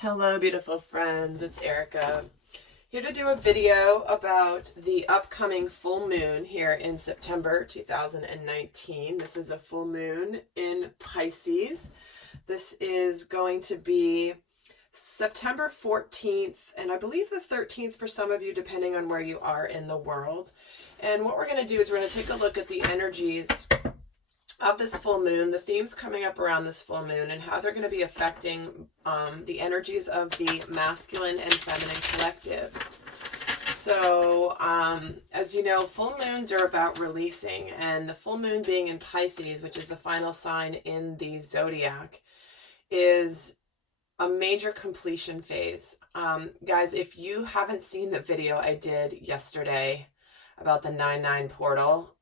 Hello, beautiful friends. It's Erika here to do a video about the upcoming full moon here in September 2019. This is a full moon in Pisces. This is going to be September 14th and I believe the 13th for some of you, depending on where you are in the world. And what we're going to do is we're going to take a look at the energies of this full moon, the themes coming up around this full moon, and how they're going to be affecting the energies of the masculine and feminine collective. So, as you know, full moons are about releasing, and the full moon being in Pisces, which is the final sign in the zodiac, is a major completion phase. Guys, if you haven't seen the video I did yesterday about the 9/9 portal,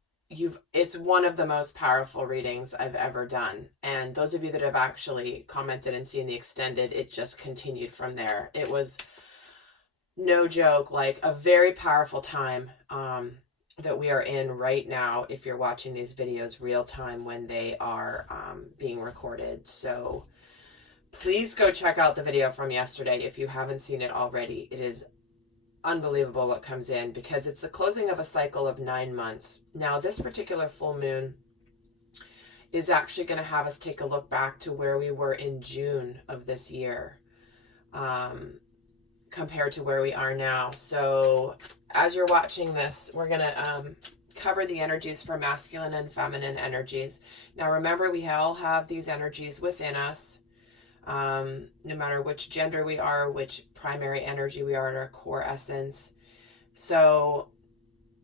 it's one of the most powerful readings I've ever done. And those of you that have actually commented and seen the extended, it just continued from there. It was no joke, like a very powerful time that we are in right now if you're watching these videos real time when they are being recorded. So please go check out the video from yesterday if you haven't seen it already. It is unbelievable what comes in, because it's the closing of a cycle of 9 months. Now, this particular full moon is actually going to have us take a look back to where we were in June of this year compared to where we are now. So as you're watching this, we're going to cover the energies for masculine and feminine energies. Now, remember, we all have these energies within us. No matter which gender we are, which primary energy we are at our core essence. So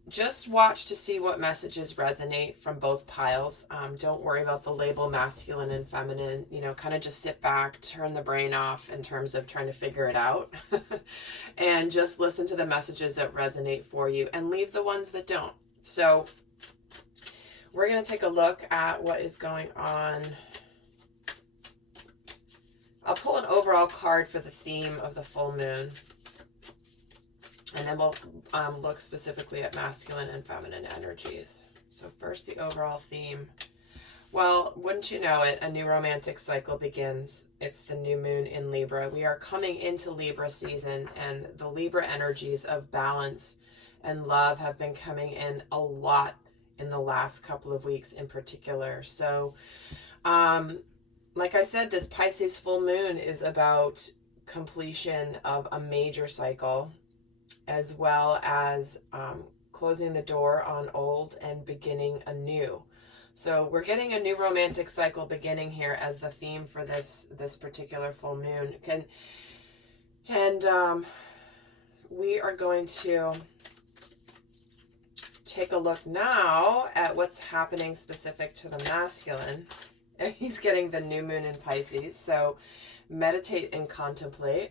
just watch to see what messages resonate from both piles. Don't worry about the label masculine and feminine. Kind of just sit back, turn the brain off in terms of trying to figure it out and just listen to the messages that resonate for you and leave the ones that don't. So we're going to take a look at what is going on. I'll pull an overall card for the theme of the full moon, and then we'll look specifically at masculine and feminine energies. So first, the overall theme. Well, wouldn't you know it, a new romantic cycle begins. It's the new moon in Libra. We are coming into Libra season, and the Libra energies of balance and love have been coming in a lot in the last couple of weeks in particular. So, like I said, this Pisces full moon is about completion of a major cycle, as well as closing the door on old and beginning anew. So we're getting a new romantic cycle beginning here as the theme for this particular full moon. And we are going to take a look now at what's happening specific to the masculine. And he's getting the new moon in Pisces, so meditate and contemplate.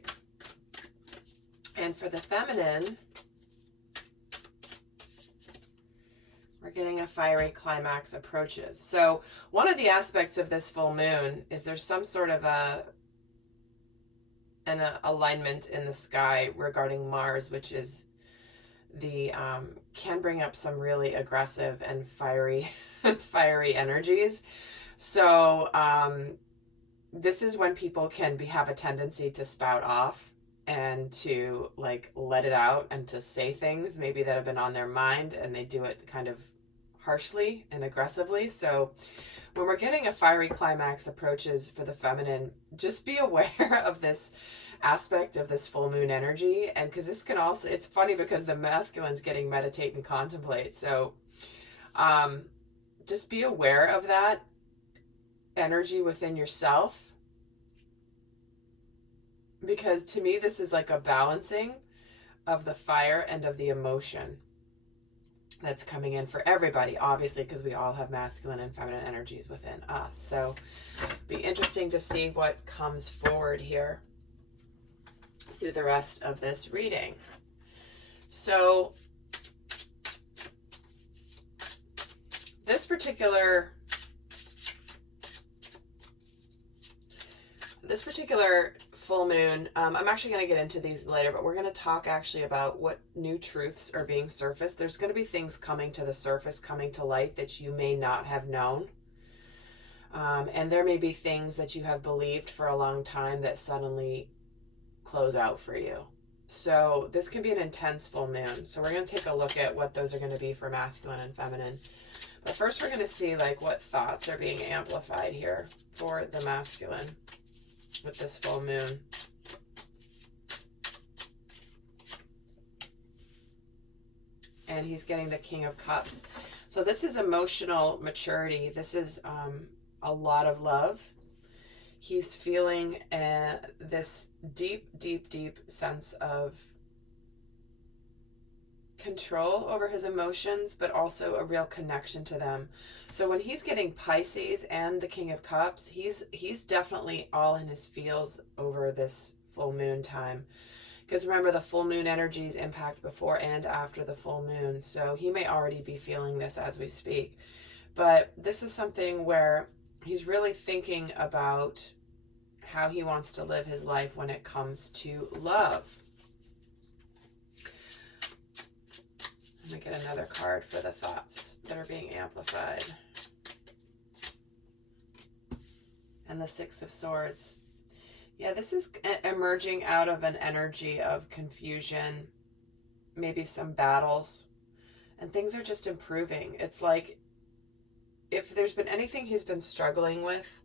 And for the feminine, we're getting a fiery climax approaches. So one of the aspects of this full moon is there's some sort of an alignment in the sky regarding Mars, which is the can bring up some really aggressive and fiery energies. So this is when people can have a tendency to spout off and to let it out and to say things maybe that have been on their mind, and they do it kind of harshly and aggressively. So when we're getting a fiery climax approaches for the feminine, just be aware of this aspect of this full moon energy. And because this can also, it's funny because the masculine's getting meditate and contemplate. So just be aware of that energy within yourself, because to me this is like a balancing of the fire and of the emotion that's coming in for everybody, obviously, because we all have masculine and feminine energies within us. So be interesting to see what comes forward here through the rest of this reading. So this particular full moon, I'm actually going to get into these later, but we're going to talk actually about what new truths are being surfaced. There's going to be things coming to the surface, coming to light that you may not have known. And there may be things that you have believed for a long time that suddenly close out for you. So this can be an intense full moon. So we're going to take a look at what those are going to be for masculine and feminine. But first we're going to see like what thoughts are being amplified here for the masculine with this full moon. And he's getting the King of Cups. So this is emotional maturity. This is a lot of love. He's feeling this deep, deep, deep sense of control over his emotions, but also a real connection to them. So when he's getting Pisces and the King of Cups, he's definitely all in his feels over this full moon time. Because remember, the full moon energies impact before and after the full moon. So he may already be feeling this as we speak. But this is something where he's really thinking about how he wants to live his life when it comes to love. Let me get another card for the thoughts that are being amplified. And the Six of Swords. Yeah, this is emerging out of an energy of confusion, maybe some battles, and things are just improving. It's like if there's been anything he's been struggling with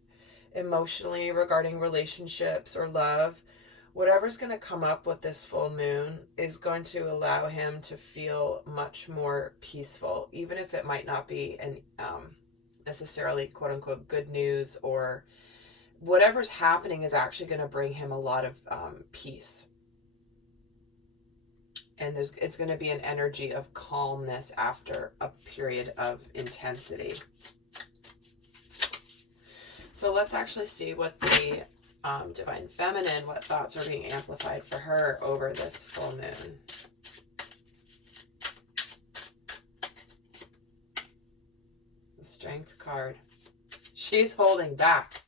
emotionally regarding relationships or love, whatever's going to come up with this full moon is going to allow him to feel much more peaceful, even if it might not be an necessarily quote unquote good news, or whatever's happening is actually going to bring him a lot of peace. And it's going to be an energy of calmness after a period of intensity. So let's actually see what the Divine Feminine, what thoughts are being amplified for her over this full moon. The Strength card. She's holding back.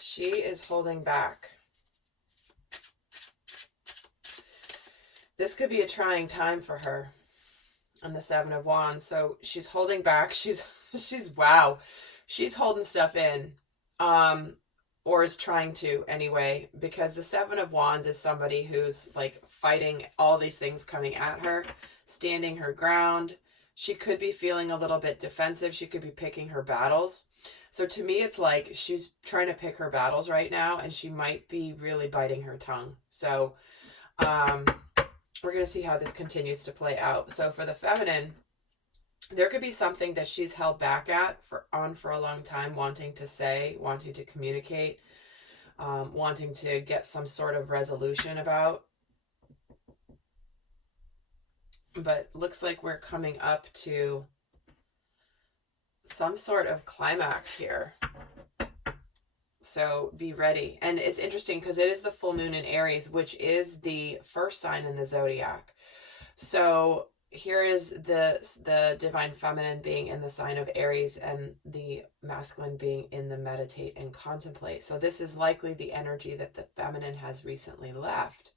She is holding back. This could be a trying time for her. And the Seven of Wands. So she's holding back. She's wow. She's holding stuff in. Or is trying to anyway, because the Seven of Wands is somebody who's like fighting all these things coming at her, standing her ground. She could be feeling a little bit defensive. She could be picking her battles. So to me, it's like she's trying to pick her battles right now, and she might be really biting her tongue. So we're going to see how this continues to play out. So for the feminine, there could be something that she's held back for a long time, wanting to say, wanting to communicate, wanting to get some sort of resolution about. But looks like we're coming up to some sort of climax here. So be ready. And it's interesting because it is the full moon in Aries, which is the first sign in the zodiac. So here is the Divine Feminine being in the sign of Aries and the masculine being in the meditate and contemplate. So this is likely the energy that the feminine has recently left,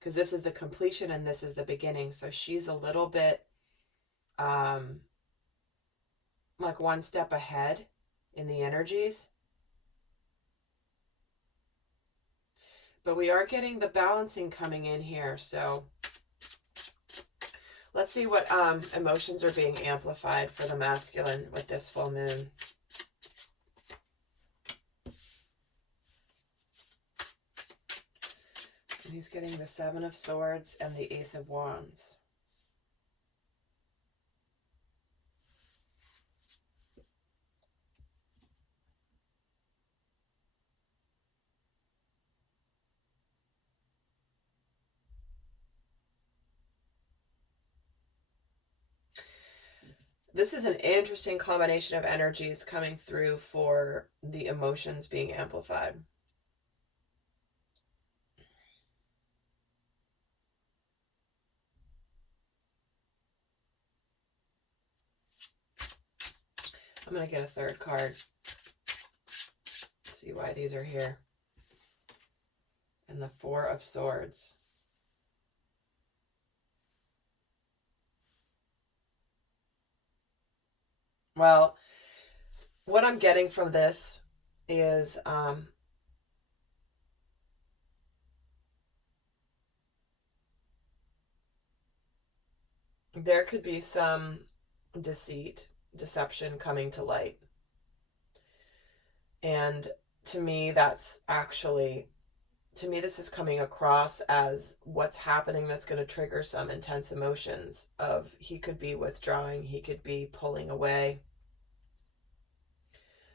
because this is the completion and this is the beginning. So she's a little bit like one step ahead in the energies. But we are getting the balancing coming in here. So let's see what emotions are being amplified for the masculine with this full moon. And he's getting the Seven of Swords and the Ace of Wands. This is an interesting combination of energies coming through for the emotions being amplified. I'm going to get a third card. See why these are here. And the Four of Swords. Well, what I'm getting from this is there could be some deception coming to light. And to me, this is coming across as what's happening that's going to trigger some intense emotions of he could be withdrawing, he could be pulling away.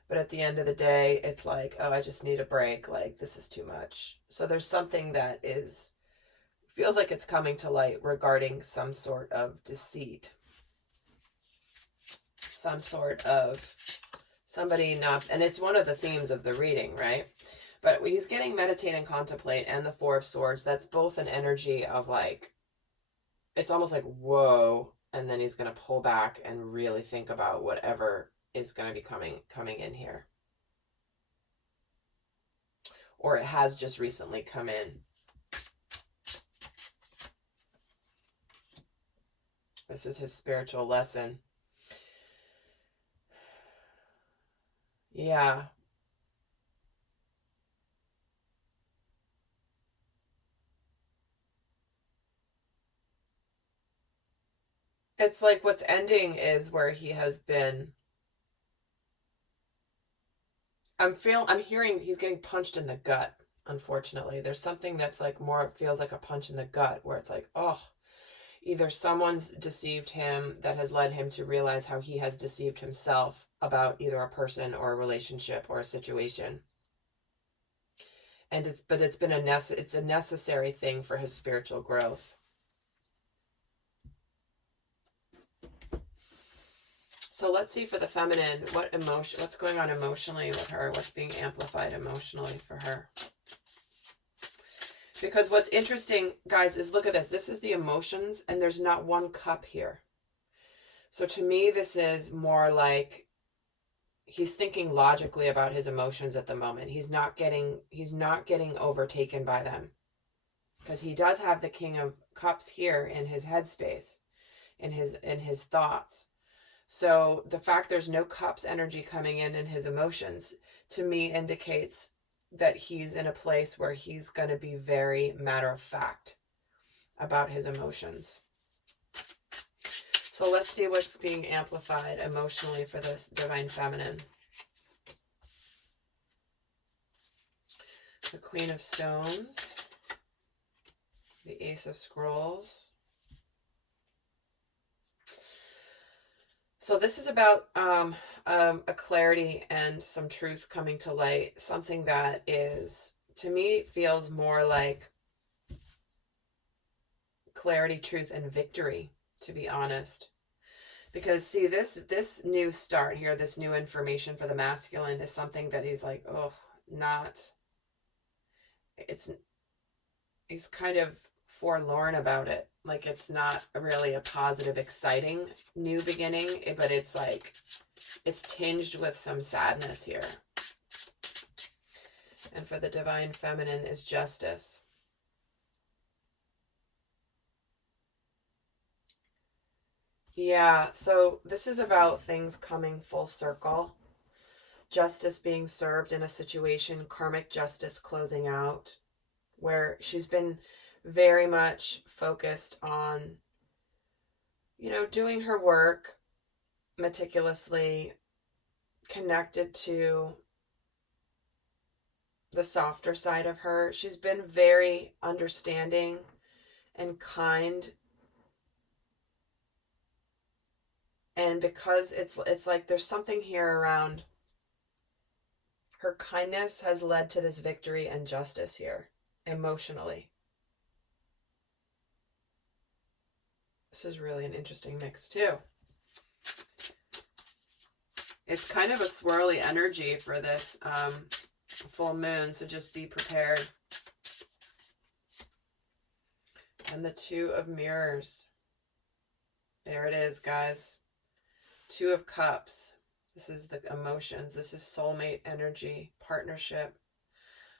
But at the end of the day, it's like, oh, I just need a break. Like, this is too much. So there's something that feels like it's coming to light regarding some sort of deceit. Some sort of somebody not, and it's one of the themes of the reading, right? But he's getting meditate and contemplate and the Four of Swords. That's both an energy of like, it's almost like, whoa. And then he's going to pull back and really think about whatever is going to be coming in here. Or it has just recently come in. This is his spiritual lesson. Yeah. It's like what's ending is where he has been. I'm hearing he's getting punched in the gut, unfortunately. There's something that's like more, it feels like a punch in the gut where it's like, oh, either someone's deceived him that has led him to realize how he has deceived himself about either a person or a relationship or a situation. And it's a necessary thing for his spiritual growth. So let's see for the feminine, what's going on emotionally with her? What's being amplified emotionally for her? Because what's interesting, guys, is look at this. This is the emotions, and there's not one cup here. So to me, this is more like he's thinking logically about his emotions at the moment. He's not getting overtaken by them. Because he does have the King of Cups here in his headspace, in his thoughts. So the fact there's no cups energy coming in his emotions, to me, indicates that he's in a place where he's going to be very matter of fact about his emotions. So let's see what's being amplified emotionally for this Divine Feminine. The Queen of Stones, the Ace of Scrolls. So this is about a clarity and some truth coming to light. Something that is, to me, feels more like clarity, truth, and victory, to be honest. Because see, this new start here, this new information for the masculine is something that he's like, oh, he's kind of forlorn about it. Like, it's not really a positive, exciting new beginning, but it's like, it's tinged with some sadness here. And for the Divine Feminine is Justice. Yeah, so this is about things coming full circle. Justice being served in a situation, karmic justice closing out, where she's been very much focused on, doing her work meticulously, connected to the softer side of her. She's been very understanding and kind. And because it's like there's something here around her kindness has led to this victory and justice here, emotionally. This is really an interesting mix too. It's kind of a swirly energy for this full moon, so just be prepared. And the Two of Mirrors. There it is, guys. Two of Cups. This is the emotions. This is soulmate energy, partnership.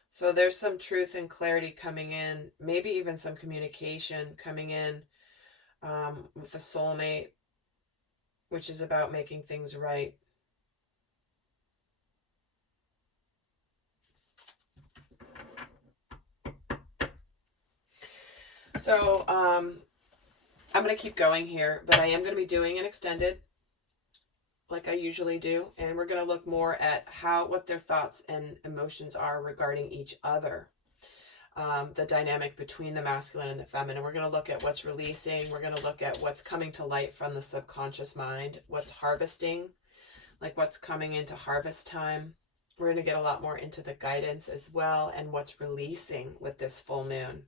So there's some truth and clarity coming in, maybe even some communication coming in with a soulmate, which is about making things right. So I'm going to keep going here, but I am going to be doing an extended like I usually do. And we're going to look more at what their thoughts and emotions are regarding each other. The dynamic between the masculine and the feminine. We're going to look at what's releasing. We're going to look at what's coming to light from the subconscious mind, what's harvesting, like what's coming into harvest time. We're going to get a lot more into the guidance as well, and what's releasing with this full moon.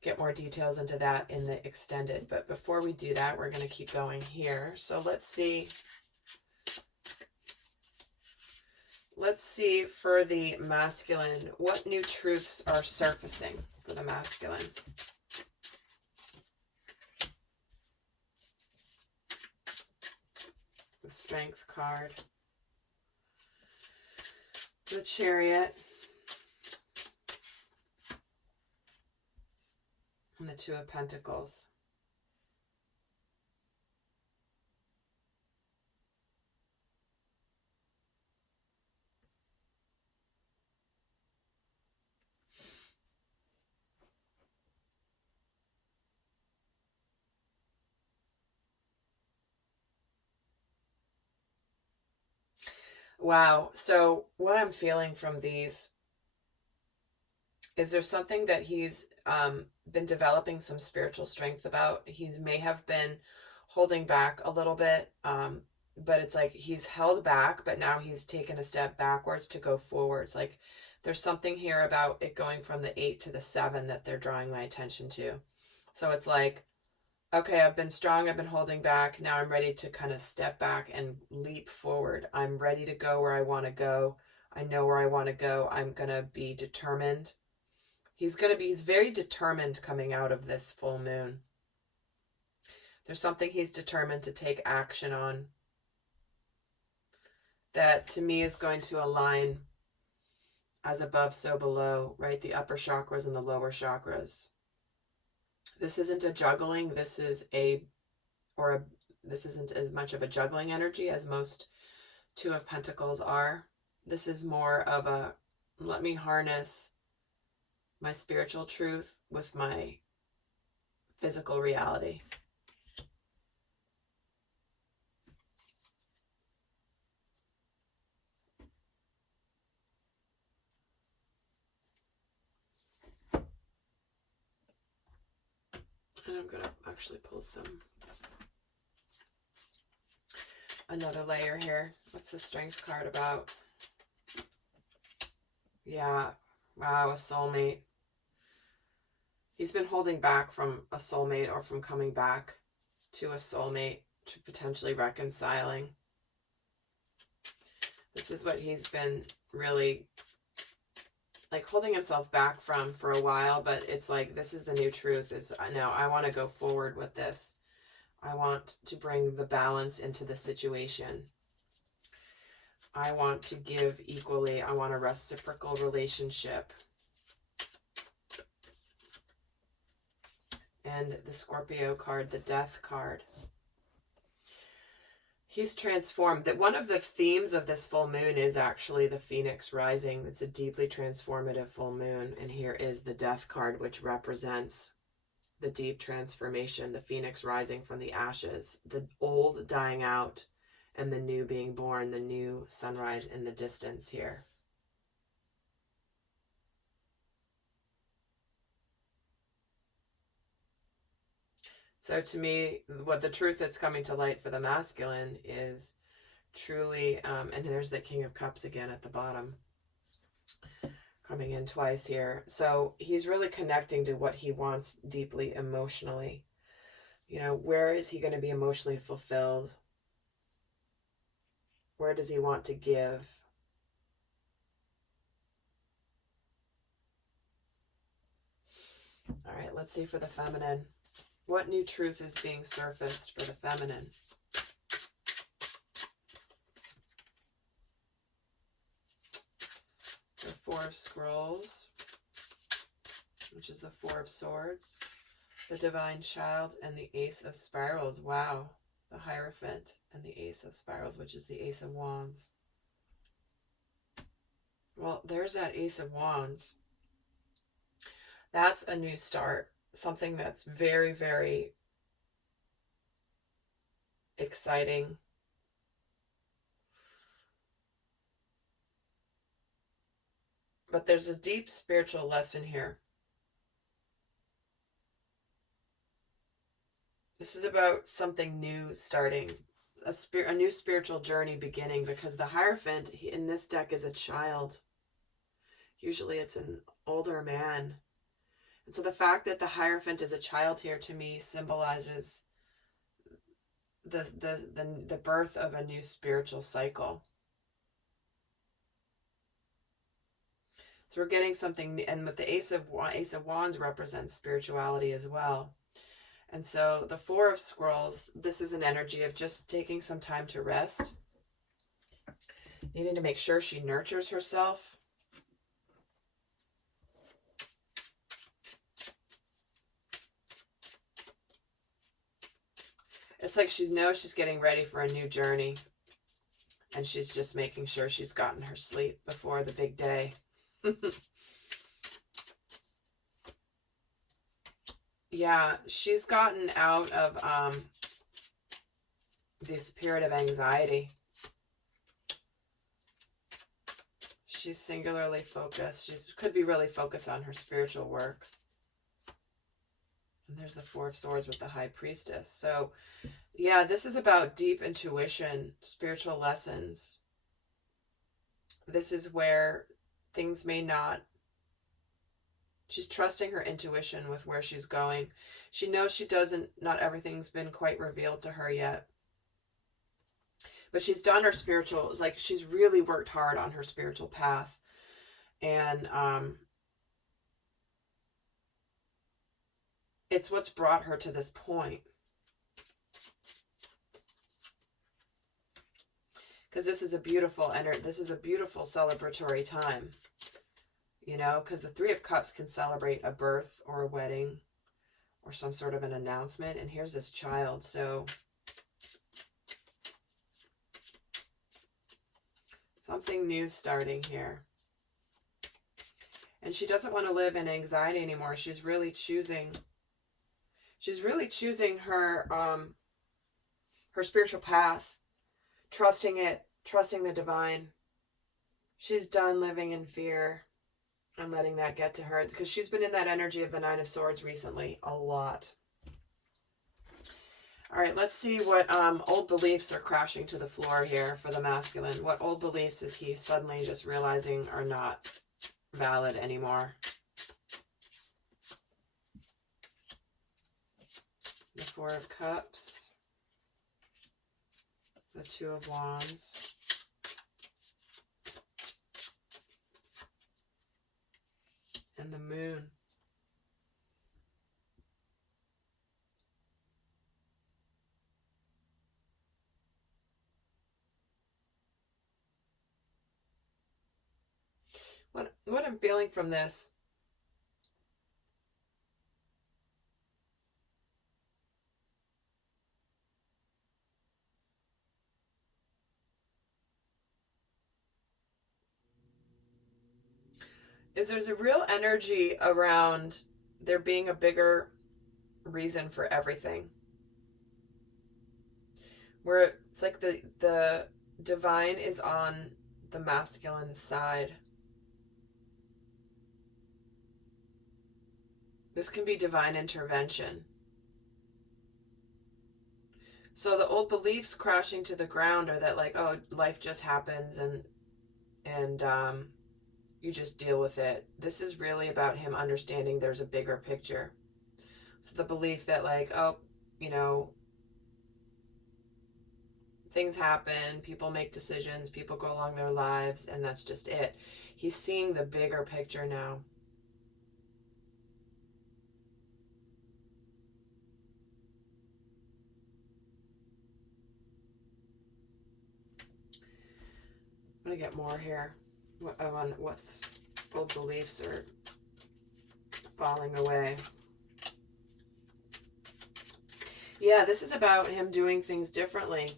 Get more details into that in the extended. But before we do that, we're going to keep going here. So let's see. Let's see for the masculine, what new truths are surfacing for the masculine? The Strength card. The Chariot. And the Two of Pentacles. Wow. So what I'm feeling from these is there's something that he's been developing some spiritual strength about. He may have been holding back a little bit, but it's like he's held back, but now he's taken a step backwards to go forwards. Like there's something here about it going from the 8 to the 7 that they're drawing my attention to. So it's like, okay, I've been strong, I've been holding back. Now I'm ready to kind of step back and leap forward. I'm ready to go where I want to go. I know where I want to go. I'm going to be determined. He's very determined coming out of this full moon. There's something he's determined to take action on that to me is going to align as above, so below, right? The upper chakras and the lower chakras. This isn't a juggling. This isn't as much of a juggling energy as most Two of Pentacles are. This is more of a, let me harness my spiritual truth with my physical reality. And I'm going to actually pull another layer here. What's the Strength card about? Yeah. Wow, a soulmate. He's been holding back from a soulmate or from coming back to a soulmate, to potentially reconciling. This is what he's been really like holding himself back from for a while, but it's like, this is the new truth, is no, I want to go forward with this. I want to bring the balance into the situation. I want to give equally. I want a reciprocal relationship. And the Scorpio card, the Death card. He's transformed. That one of the themes of this full moon is actually the Phoenix rising. It's a deeply transformative full moon. And here is the Death card, which represents the deep transformation, the Phoenix rising from the ashes, the old dying out and the new being born, the new sunrise in the distance here. So to me, what the truth that's coming to light for the masculine is truly, and there's the King of Cups again at the bottom, coming in twice here. So he's really connecting to what he wants deeply emotionally. You know, where is he going to be emotionally fulfilled? Where does he want to give? All right, let's see for the feminine. What new truth is being surfaced for the feminine? The Four of Scrolls, which is the Four of Swords, the Divine Child, and the Ace of Spirals. Wow. The Hierophant and the Ace of Spirals, which is the Ace of Wands. Well, there's that Ace of Wands. That's a new start. Something that's very, very exciting. But there's a deep spiritual lesson here. This is about something new starting, a new spiritual journey beginning, because the Hierophant in this deck is a child. Usually it's an older man. And so the fact that the Hierophant is a child here to me symbolizes the birth of a new spiritual cycle. So we're getting something, and with the Ace of Wands represents spirituality as well. And so the Four of Scrolls, this is an energy of just taking some time to rest, needing to make sure she nurtures herself. It's like she knows she's getting ready for a new journey, and she's just making sure she's gotten her sleep before the big day. Yeah, she's gotten out of this period of anxiety. She's singularly focused. She could be really focused on her spiritual work. And there's the Four of Swords with the High Priestess. So, yeah, this is about deep intuition, spiritual lessons. This is where things may not... She's trusting her intuition with where she's going. She knows not everything's been quite revealed to her yet. But she's done her spiritual, like she's really worked hard on her spiritual path. And it's what's brought her to this point. Because this is a beautiful celebratory time. You know, because the Three of Cups can celebrate a birth or a wedding or some sort of an announcement. And here's this child. So something new starting here. And she doesn't want to live in anxiety anymore. She's really choosing her her spiritual path, trusting it, trusting the divine. She's done living in fear and letting that get to her, because she's been in that energy of the Nine of Swords recently a lot. All right, let's see what old beliefs are crashing to the floor here for the masculine. What old beliefs is he suddenly just realizing are not valid anymore? The Four of Cups. The Two of Wands. And the Moon. What I'm feeling from this is there's a real energy around there being a bigger reason for everything. Where it's like the divine is on the masculine side. This can be divine intervention. So the old beliefs crashing to the ground are that, like, oh, life just happens and you just deal with it. This is really about him understanding there's a bigger picture. So the belief that, like, oh, you know, things happen, people make decisions, people go along their lives, and that's just it. He's seeing the bigger picture now. I'm going to get more here on what's old beliefs are falling away. Yeah, this is about him doing things differently.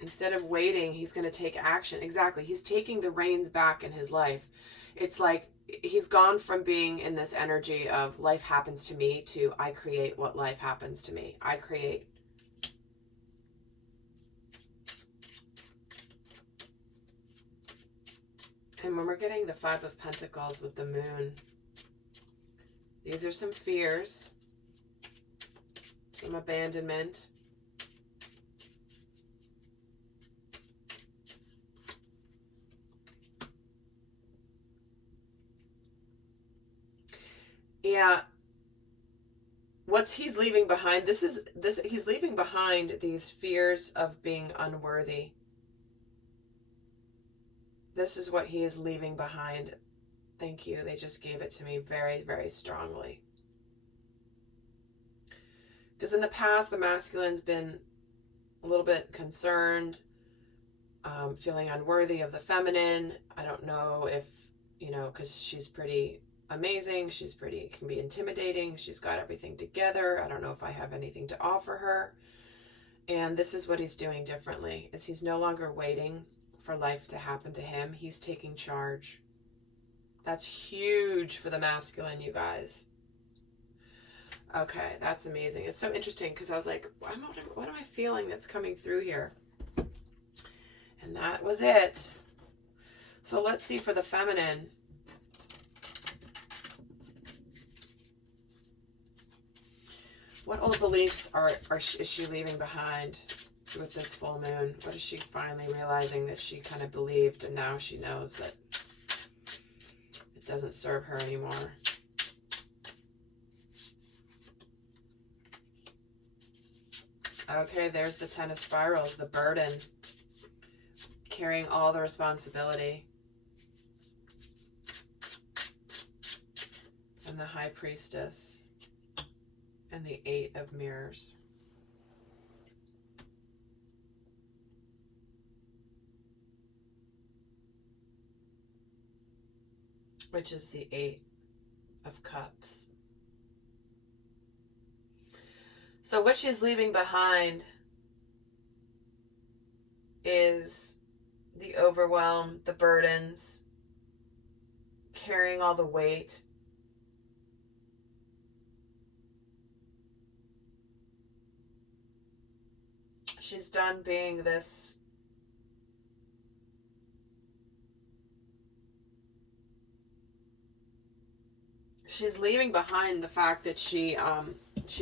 Instead of waiting, he's going to take action. Exactly. He's taking the reins back in his life. it's like he's gone from being in this energy of life happens to me to I create what life happens to me. I create. And when we're getting the Five of Pentacles with the moon, these are some fears, some abandonment. Yeah. What's he's leaving behind, he's leaving behind these fears of being unworthy. This is what he is leaving behind. Thank you. They just gave it to me very, very strongly. Because in the past, the masculine's been a little bit concerned, feeling unworthy of the feminine. I don't know if, because she's pretty amazing. She's pretty, can be intimidating. She's got everything together. I don't know if I have anything to offer her. And this is what he's doing differently, is he's no longer waiting for life to happen to him. He's taking charge. That's huge for the masculine, you guys. Okay, that's amazing. It's so interesting because I was like, what am I feeling that's coming through here? And that was it. So let's see for the feminine. What old beliefs is she leaving behind with this full moon? What is she finally realizing that she kind of believed and now she knows that it doesn't serve her anymore? Okay, there's the Ten of Spirals, the burden, carrying all the responsibility. And the High Priestess and the Eight of Mirrors. Which is the Eight of Cups. So what she's leaving behind is the overwhelm, the burdens, carrying all the weight. She's done being this she's leaving behind the fact that she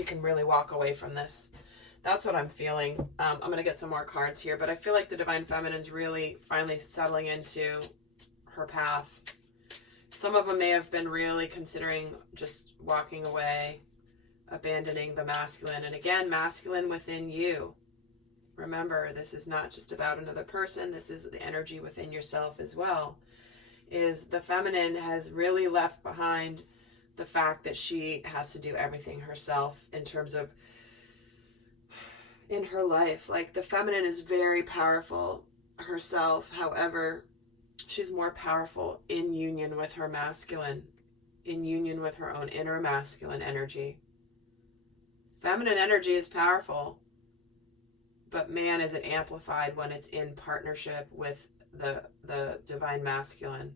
can really walk away from this. That's what I'm feeling. I'm going to get some more cards here, but I feel like the Divine Feminine's really finally settling into her path. Some of them may have been really considering just walking away, abandoning the masculine. And again, masculine within you. Remember, this is not just about another person. This is the energy within yourself as well. Is the feminine has really left behind the fact that she has to do everything herself in terms of in her life. Like, the feminine is very powerful herself. However, she's more powerful in union with her masculine, in union with her own inner masculine energy. Feminine energy is powerful, but man, is it amplified when it's in partnership with the divine masculine.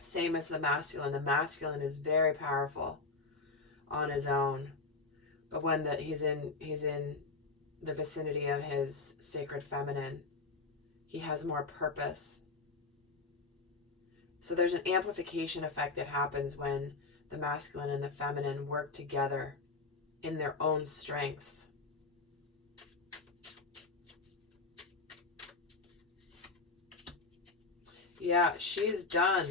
Same as the masculine. The masculine is very powerful on his own, but when he's in the vicinity of his sacred feminine, he has more purpose. So there's an amplification effect that happens when the masculine and the feminine work together in their own strengths. Yeah, she's done.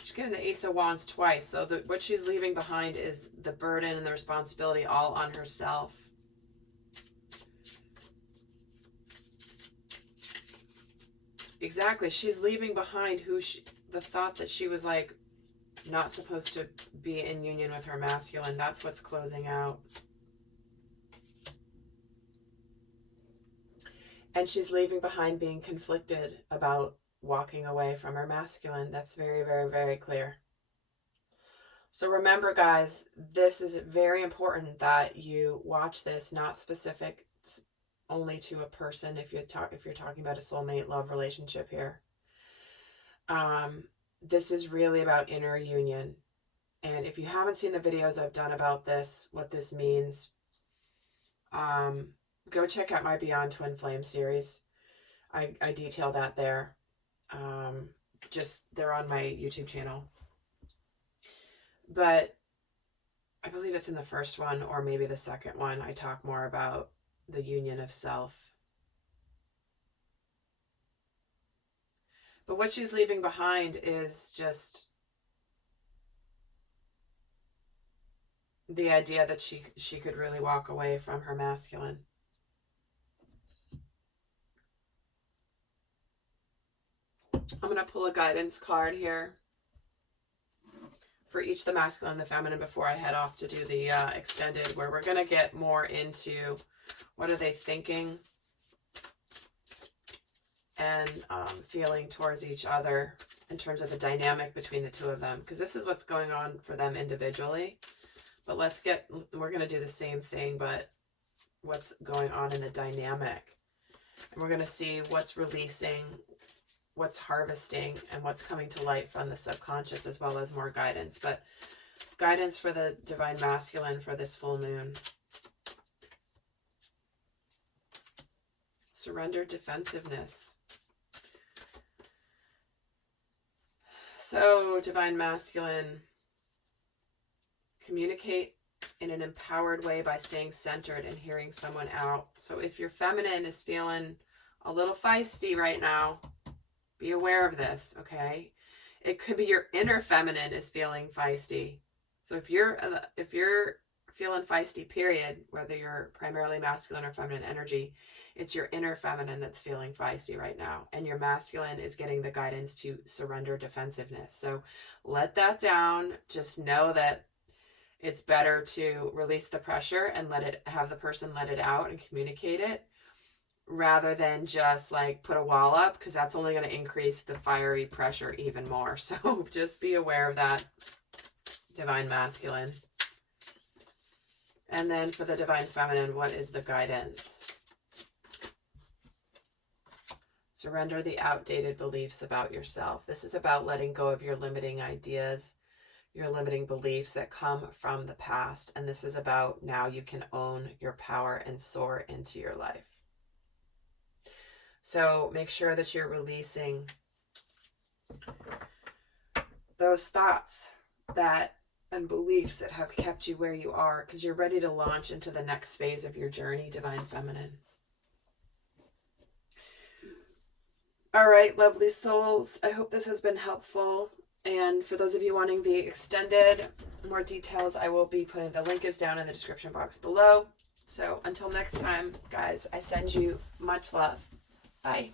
She's getting the Ace of Wands twice. So what she's leaving behind is the burden and the responsibility all on herself. Exactly. She's leaving behind the thought that she was like not supposed to be in union with her masculine. That's what's closing out. And she's leaving behind being conflicted about walking away from her masculine. That's very, very, very clear. So remember, guys, this is very important that you watch this, not specific only to a person. If you're talking about a soulmate love relationship here, this is really about inner union. And if you haven't seen the videos I've done about this, what this means, go check out my Beyond Twin Flame series. I detail that there. They're on my YouTube channel. But I believe it's in the first one or maybe the second one. I talk more about the union of self. But what she's leaving behind is just the idea that she could really walk away from her masculine. I'm going to pull a guidance card here for each the masculine and the feminine before I head off to do the extended, where we're going to get more into what are they thinking and feeling towards each other in terms of the dynamic between the two of them, because this is what's going on for them individually. But we're going to do the same thing, but what's going on in the dynamic. And we're going to see what's releasing, what's harvesting, and what's coming to light from the subconscious, as well as more guidance. But guidance for the divine masculine for this full moon. Surrender defensiveness. So, divine masculine, communicate in an empowered way by staying centered and hearing someone out. So if your feminine is feeling a little feisty right now, be aware of this, okay? It could be your inner feminine is feeling feisty. So if you're feeling feisty, period, whether you're primarily masculine or feminine energy, it's your inner feminine that's feeling feisty right now. And your masculine is getting the guidance to surrender defensiveness. So let that down. Just know that it's better to release the pressure and have the person let it out and communicate it, rather than just like put a wall up, because that's only going to increase the fiery pressure even more. So just be aware of that, divine masculine. And then for the divine feminine, what is the guidance? Surrender the outdated beliefs about yourself. This is about letting go of your limiting ideas, your limiting beliefs that come from the past. And this is about now you can own your power and soar into your life. So make sure that you're releasing those thoughts and beliefs that have kept you where you are, because you're ready to launch into the next phase of your journey, divine feminine. All right, lovely souls. I hope this has been helpful. And for those of you wanting the extended, more details, I will be putting, the link is down in the description box below. So until next time, guys, I send you much love. Bye.